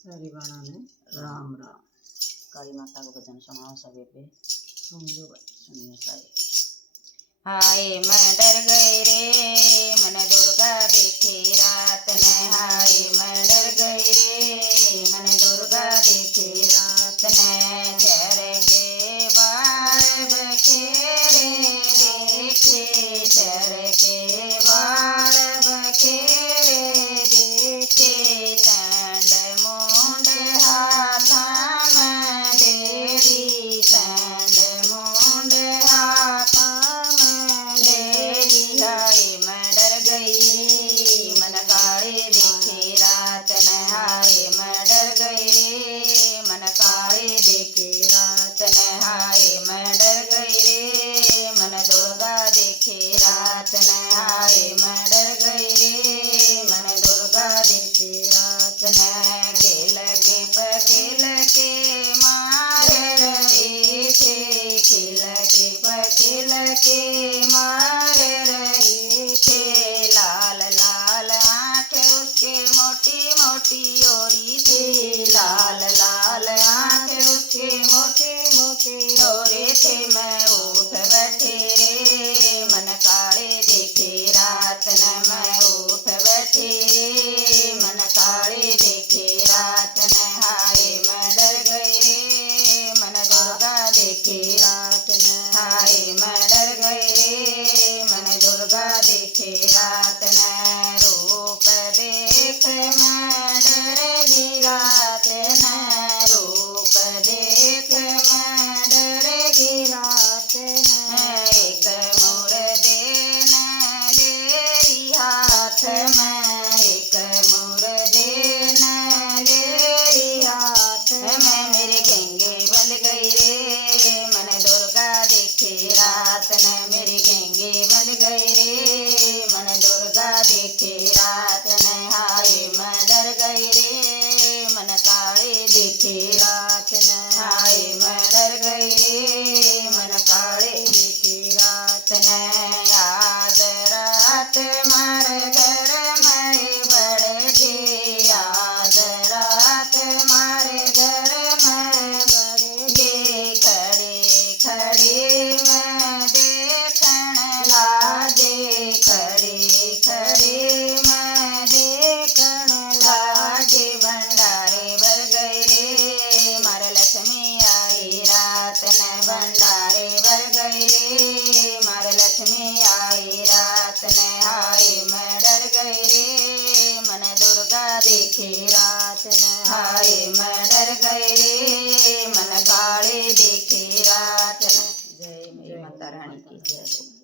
सारी बाणा ने राम राम। काली माता को भजन सुनाओ सभी पे। सुनियो भाई, सुनिए सारे। हाय मैं डर गई रे मन दुर्गा देखी रात ने। हाय मैं डर गई रे मन दुर्गा देखी रात ने। चेहरे के बाल बखेरे देखे, चेहरे के बाल बखेरे देखे। चंड मुंड हाथा में देरी, चंड मुंड हाथा में देरी। हाय मैं डर गई रे मन काले देखे रात न। हाय मैं डर गई रे मन काले देखे रात न। हाय मैं डर गई रे मन दुर्गा देखे रात न। हाय मैं डर गई रे मन दुर्गा देखे रात न। खेल के मारे रही थे, खेल के मारे रही थे। लाल लाल आँख उसके मोटी मोटी ओरी थी, लाल लाल आँख उसके मोटी मोटी ओरी थे। मैं उठ बैठी रे मन काले देखे रात न। मैं उठ बैठी रे मन काले देखे रात न। हाय मैं डर गई रे मन दुर्गा देखे रात न। हाय मैं डर गई रे मन दुर्गा देखे रात न। रूप देख मैं डरेगी रात न, रूप देख मैं डरेगी रात न। एक मुर्दे न लेरी हाथ में, एक मुर्दे न लेरी हाथ में। मेरे गेंगे बन गई रे मन दुर्गा देखे रात न। मेरी गेंगे बन गई रे मन दुर्गा देखे रात न। हाय मैं डर गई रे मन काले देखे रात न। हाय मैं डर गई रे मन काले देखे रात न। आज रात मार घर में बढ़ गे, आज रात मारे घर में बढ़ गे। खड़े खड़े मैं देखन लागे, खड़े खड़े मैं देखन लागे। भंडारे भर गए रे मार लक्ष्मी आई रात न। भंडारे भर गए रे मार लक्ष्मी आई रात न। हाय मैं डर गई रे मन दुर्गा देखे रात न। हाय मैं डर गई रे मन काले देखे रात न। जय माता रानी की जय।